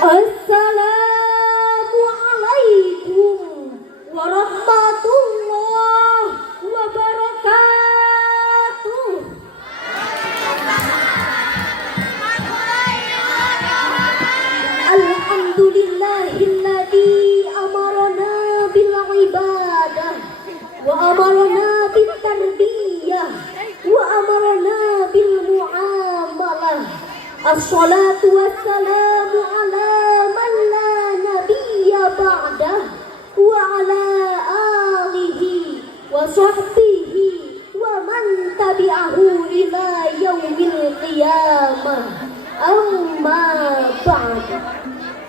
Assalamualaikum warahmatullahi wabarakatuh. Alhamdulillahilladzi amarana bil ibadah wa amarana bit tarbiyah wa amarana bil muamalah. Assalatu wassalamu ala man la nabiyya ba'dah wa ala alihi wa sahbihi wa man tabi'ahu ila yaumil qiyamah. Amma ba'd.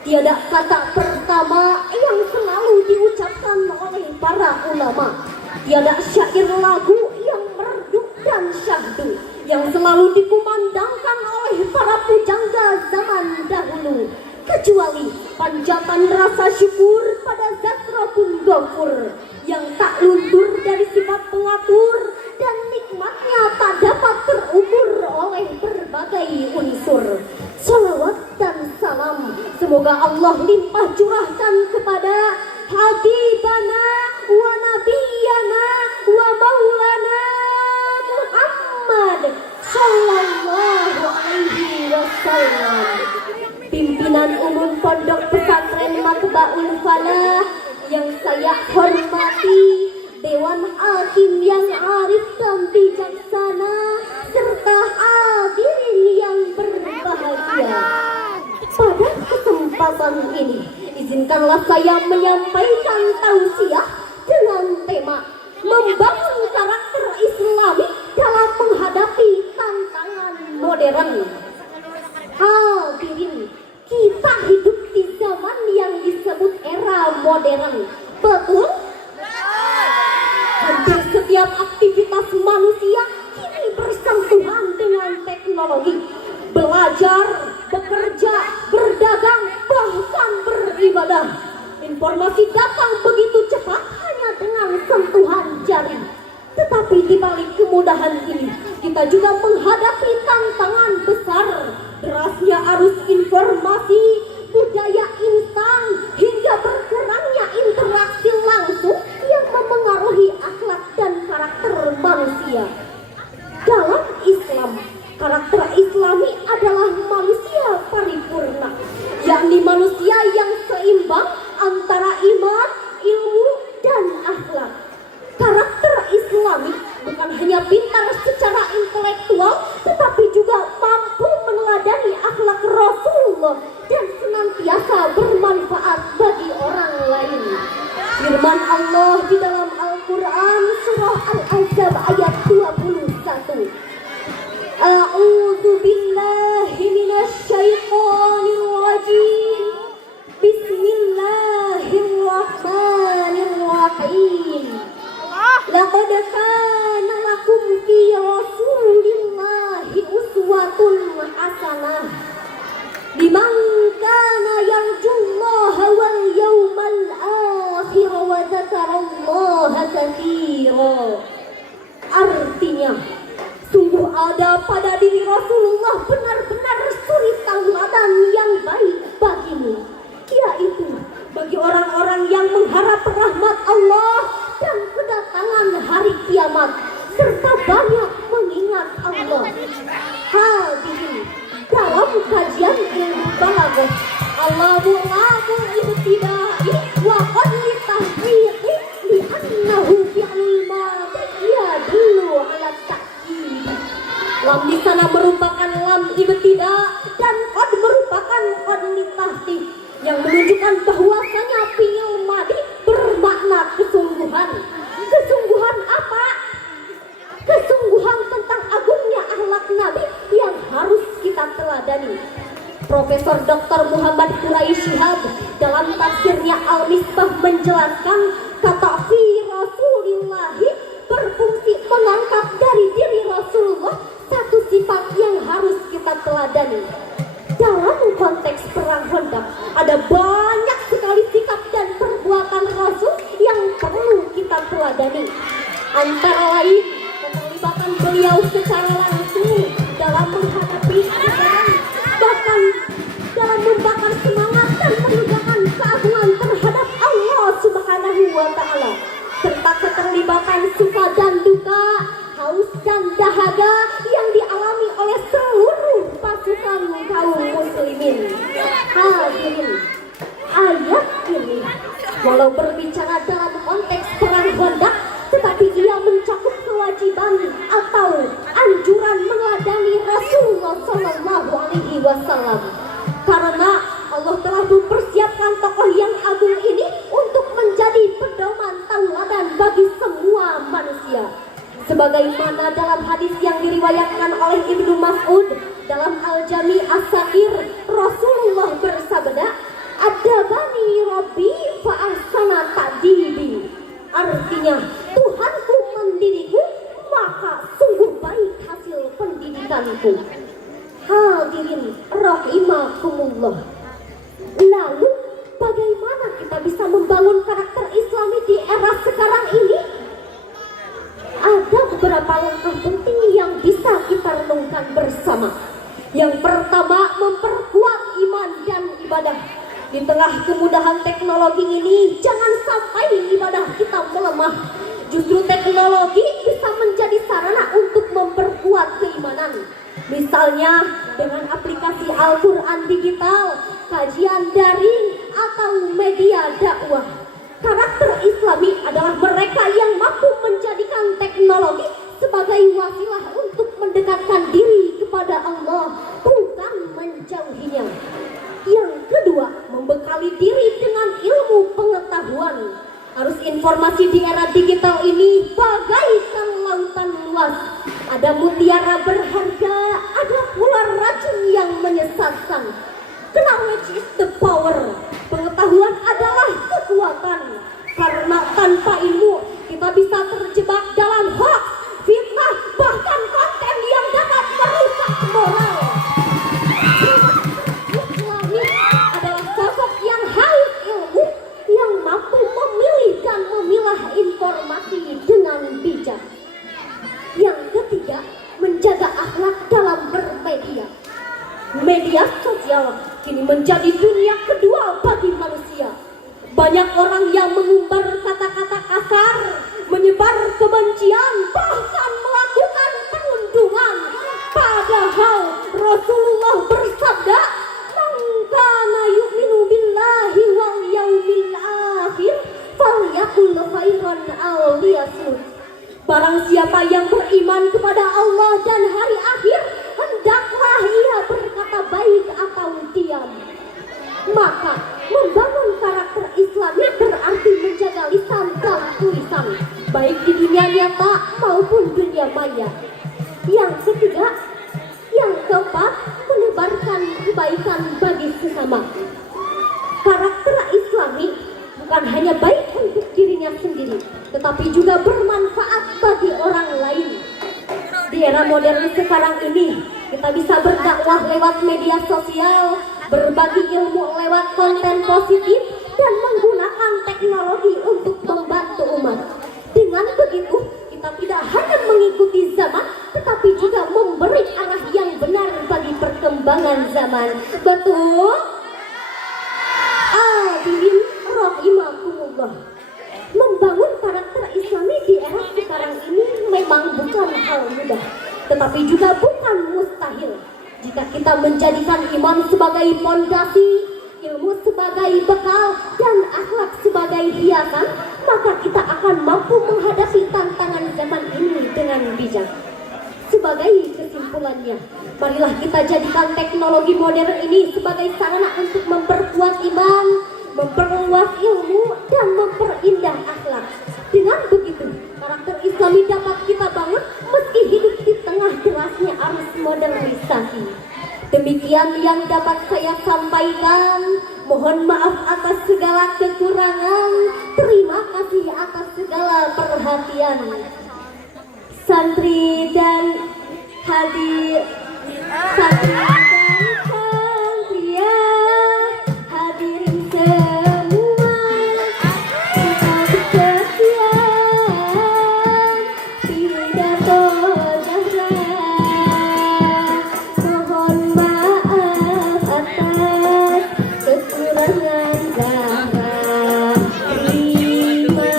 Tiada kata pertama yang selalu diucapkan oleh para ulama. Tiada syair lagu yang merdu dan syahdu yang selalu dikumandangkan oleh para pujangga zaman dahulu, kecuali panjatan rasa syukur pada Zat Rabbul Ghafur yang tak luntur dari sifat pengatur dan nikmatnya tak dapat terukur oleh berbagai unsur. Salawat dan salam semoga Allah limpah curahkan kepada Habibana wa Nabiyana wa Maulana Muhammad sallallahu alaihi wasallam, pimpinan umum Pondok Pesantren Matbaul Falah yang saya hormati, Dewan Hakim yang arif dan bijaksana, serta hadirin yang berbahagia. Pada kesempatan ini, izinkanlah saya menyampaikan tausiah dengan tema membangun karakter Islami dalam menghadapi tantangan modern. Hadirin, kita hidup di zaman yang disebut era modern. Betul? Hampir setiap aktivitas manusia kini bersentuhan dengan teknologi. Belajar, bekerja, berdagang, bahkan beribadah. Informasi datang begitu cepat hanya dengan sentuhan jari. Tetapi di balik kemudahan ini, kita juga menghadapi tantangan besar. Derasnya arus informasi, budaya instan, hingga berkurangnya interaksi langsung yang memengaruhi akhlak dan karakter manusia. Dalam Islam, karakter Islami adalah manusia paripurna, yakni manusia yang seimbang antara iman, ilmu, dan akhlak. Karakter Islami bukan hanya pintar secara intelektual, tetapi juga mampu meneladani akhlak Rasulullah dan senantiasa bermanfaat bagi orang lain. Firman Allah di dalam Al-Quran surah Al-Ahzab ayat 21. A'udzu billahi minasy syaithanir rajim. Bismillahirrahmanirrahim. Laqad kana lakum fi Rasulillahi uswatun hasanah liman kana yarjullaha wal yawmal akhir wa dzakarallaha katsira. Artinya, sungguh ada pada diri Rasulullah benar-benar suri tauladan yang baik bagimu, yaitu bagi orang-orang yang mengharap rahmat Allah dan kedatangan hari kiamat, serta banyak mengingat Allah. Hadirin, dalam kajian ilmu balaghah, al-lamul ibtidai wa qadli tahqiqi li annahu fi'lul madhi yadullu ala ta'kid. Lam di sana merupakan lam ibtida dan qad merupakan qadli tahqiq yang menunjukkan bahwasanya fi'il madhi bermakna kesungguhan. Kesungguhan apa? Kesungguhan tentang agungnya akhlak Nabi yang harus kita teladani. Profesor Dr. Muhammad Quraish Shihab dalam tafsirnya Al-Misbah menjelaskan kata fi Rasulillahi berfungsi mengangkat dari diri Rasulullah satu sifat yang harus kita teladani. Dalam konteks perang Khandaq ada banyak sekali sikap dan perbuatan Rasul yang perlu kita teladani. Antara lain keterlibatan beliau secara langsung dalam menghadapi perang, bahkan dalam membakar semangat muslimin. Hadirin, ayat ini walau berbicara dalam konteks perang Khandaq, tetapi ia mencakup kewajiban atau anjuran meladani Rasulullah Shallallahu Alaihi Wasallam. Karena Allah telah mempersiapkan tokoh yang agung ini untuk menjadi pedoman tauladan bagi semua manusia. Sebagaimana dalam hadis yang diriwayatkan oleh Ibnu Mas'ud dalam Al-Jami As-Saghir, Rasulullah bersabda, "Adabani Rabbi fa ahsana ta'dibi." Artinya, Tuhanku mendidikku, maka sungguh baik hasil pendidikanku. Hadirin rahimakumullah. Lalu bagaimana kita bisa membangun karakter Islami di era sekarang ini? Ada beberapa langkah penting yang bisa kita renungkan bersama. Yang pertama, memperkuat iman dan ibadah. Di tengah kemudahan teknologi ini, jangan sampai ibadah kita melemah. Justru teknologi bisa menjadi sarana untuk memperkuat keimanan. Misalnya dengan aplikasi Al-Quran digital, kajian daring, atau media dakwah. Karakter Islami adalah mereka yang mampu menjadikan teknologi sebagai wasilah untuk mendekatkan diri kepada Allah, bukan menjauhinya. Yang kedua, membekali diri dengan ilmu pengetahuan. Arus informasi di era digital ini bagaikan lautan luas. Ada mutiara berharga, ada pula racun yang menyesatkan. Knowledge is the power. Pengetahuan adalah kekuatan. Karena tanpa ilmu kita bisa terjebak dalam hoax, fitnah, bahkan konten yang dapat merusak moral. Islami adalah sosok yang haus ilmu, yang mampu memilih dan memilah informasi dengan bijak. Yang ketiga, menjaga akhlak dalam bermedia. Media sosial kini menjadi dunia kedua bagi manusia. Banyak orang yang mengumbar kata-kata kasar, menyebar kebencian, bahkan melakukan perundungan. Padahal Rasulullah bersabda, "Man kana yu'minu billahi wal yaumil akhir falyaqul khairan aw liyasmut." Barang siapa yang beriman kepada Allah dan hari akhir, hendaklah ia berkata baik atau diam. Maka membangun karakter Islami berarti menjaga lisan dan tulisan, baik di dunia nyata maupun dunia maya. Yang ketiga, yang keempat, menebarkan kebaikan bagi sesama. Karakter Islami bukan hanya baik untuk dirinya sendiri, tetapi juga bermanfaat bagi orang lain. Di era modern sekarang ini, kita bisa berdakwah lewat media sosial, berbagi ilmu lewat konten positif, dan menggunakan teknologi untuk membantu umat. Dengan begitu, kita tidak hanya mengikuti zaman, tetapi juga memberi arah yang benar bagi perkembangan zaman. Betul? Hadirin rahimakumullah. Membangun karakter Islami di era sekarang ini memang bukan hal mudah, tetapi juga bukan mustahil. Jika kita menjadikan iman sebagai fondasi, ilmu sebagai bekal, dan akhlak sebagai hiasan, maka kita akan mampu menghadapi tantangan zaman ini dengan bijak. Sebagai kesimpulannya, marilah kita jadikan teknologi modern ini sebagai sarana untuk memperkuat iman, memperluas ilmu, dan memperindah akhlak. Dengan begitu, karakter Islami dapat kita bangun meski hidup di tengah derasnya arus modernisasi. Demikian yang dapat saya sampaikan. Mohon maaf atas segala kekurangan. Terima kasih atas segala perhatian. Santri dan hadir, santri dan santria, hadirin semua, kita bersekian pidato dahsyat. Mohon maaf atas kekurangan zahra. Terima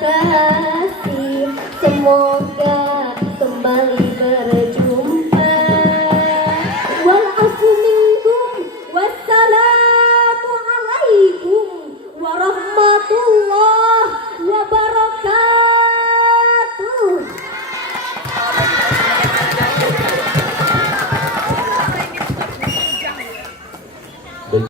kasih semua.